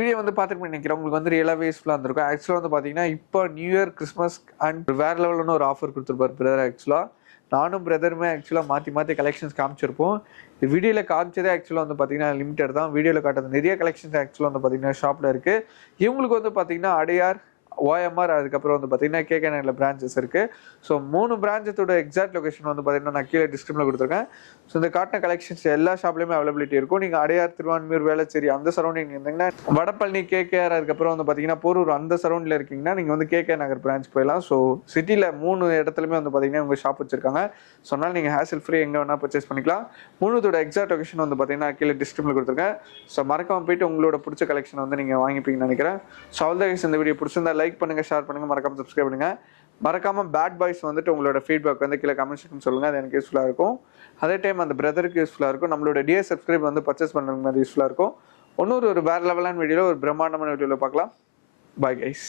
வீடியோ வந்து பார்த்துட்டு நினைக்கிறேன் உங்களுக்கு வந்து ரியலாகவே யூஸ்ஃபுல்லாக இருந்திருக்கும். ஆக்சுவலாக வந்து பார்த்தீங்கன்னா இப்போ நியூ இயர் கிறிஸ்மஸ் அண்ட் வேற லெவலில் ஒரு ஆஃபர் கொடுத்துருப்பாரு பிரதர். ஆக்சுவலாக நானும் பிரதருமே ஆக்சுவலாக மாற்றி கலெக்ஷன்ஸ் காமிச்சிருப்போம். இந்த வீடியோவில் காமிச்சதே ஆக்சுவலாக வந்து பார்த்தீங்கன்னா லிமிட்டட் தான். வீடியோவில் காட்டுறது நிறைய கலெக்ஷன்ஸ் ஆக்சுவலாக வந்து பார்த்தீங்கன்னா ஷாப்பில் இருக்குது. இவங்களுக்கு வந்து பார்த்தீங்கன்னா அடையார், ஓஎம்ஆர், அதுக்கப்புறம் வந்து பார்த்தீங்கன்னா கேகே நகர்ல பிரான்ச்சஸ் இருக்கு. ஸோ 3 பிரான்ச்சத்தோட எக்ஸாக்ட் லொகேஷன் வந்து பார்த்தீங்கன்னா நான் கீழே டிஸ்கிரிப்ஷனில் கொடுத்துருக்கேன். ஸோ இந்த காட்டின கலெக்ஷன்ஸ் எல்லா ஷாப்லையுமே அவைலபிலிட்டி இருக்கும். நீங்கள் அடையார், திருவான்மியூர், வேளச்சேரி அந்த சரௌண்டிங் இருந்தீங்கன்னா, வடபழனி, கேகேஆர், அதுக்கப்புறம் வந்து பார்த்தீங்கன்னா போரூர் அந்த சரௌண்டில் இருக்கீங்கன்னா நீங்கள் வந்து கேகே நகர் பிரான்ச் போயிடலாம். ஸோ சிட்டியில் 3 இடத்துலையுமே வந்து பார்த்தீங்கன்னா உங்கள் ஷாப் வச்சிருக்காங்க. ஸோ அதனால் நீங்கள் ஹேசல் ஃப்ரீ எங்கே வேணால் பர்ச்சேஸ் பண்ணிக்கலாம். 3தோட எக்ஸாக்ட் லொகேஷன் வந்து பார்த்தீங்கன்னா கீழே டிஸ்கிரிப்ஷனில் கொடுத்துருக்கேன். ஸோ மறக்காம போயிட்டு உங்களோட பிடிச்ச கலெக்ஷன் வந்து நீங்கள் வாங்கிப்பீங்கன்னு நினைக்கிறேன். ஸோ அவ்வளோதான். இந்த வீடியோ பிடிச்சிருந்தா லைக் பண்ணுங்க, ஷேர் பண்ணுங்க, மறக்காம சப்ஸ்கிரைப் பண்ணுங்க. மறக்காம பேட் பாய்ஸ் வந்துட்டு உங்களோட ஃபீட்பேக் வந்து கீழே கமெண்ட் செக்ஷன் சொல்லுங்க. அது எனக்கு யூஸ்ஃபுல்லாக இருக்கும். அதே டைம் அந்த பிரதருக்கு யூஸ்ஃபுல்லாக இருக்கும். நம்மளோட டிஎஸ் சப்ஸ்கிரைப் வந்து பர்ச்சேஸ் பண்ணுறதுக்கு மாதிரி யூஸ்ஃபுல்லாக இருக்கும். இன்னொரு வேற லெவலான வீடியோவில் ஒரு பிரம்மாண்டமான வீடியோவில் பார்க்கலாம். Bye guys.